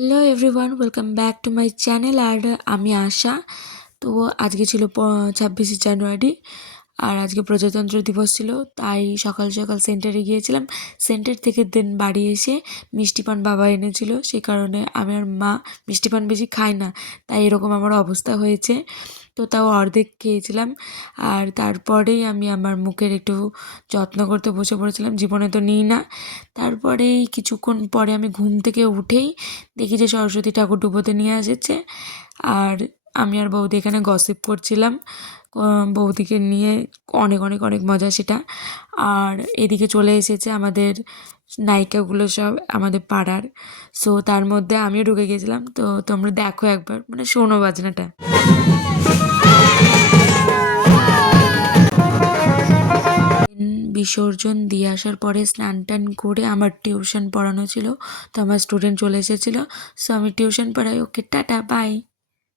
Hello everyone, welcome back to my channel. আর আমি আশা। তো আজকে ছিল 26শে জানুয়ারি, আর আজকে প্রজাতন্ত্র দিবস ছিল। তাই সকাল সকাল সেন্টারে গিয়েছিলাম। সেন্টার থেকে দেন বাড়ি এসে মিষ্টি পান বাবা এনেছিল, সেই কারণে আমি আর মা মিষ্টি পান বেশি খাই না, তাই এরকম আমার অবস্থা হয়েছে। তো তাও অর্ধেক খেয়েছিলাম। আর তারপরেই আমি আমার মুখের একটু যত্ন করতে বসে পড়েছিলাম, জীবনে তো নিই না। তারপরেই কিছুক্ষণ পরে আমি ঘুম থেকে উঠেই দেখি যে সরস্বতী ঠাকুর ডুবোতে নিয়ে এসেছে। আর আমি আর বৌদি এখানে গসিপ করছিলাম বৌদিকে নিয়ে। অনেক অনেক অনেক মজা সেটা। আর এদিকে চলে এসেছে আমাদের নায়িকাগুলো সব আমাদের পাড়ার। সো তার মধ্যে আমিও ঢুকে গেছিলাম। তো তোমরা দেখো একবার, মানে শোনো বাজনাটা। বিসর্জন দিয়ে আসার পরে স্নান টান করে আমার টিউশন পড়ানো ছিল, তো আমার স্টুডেন্ট চলে এসেছিলো। সো আমি টিউশন পড়াই। ওকে, টাটা, বাই।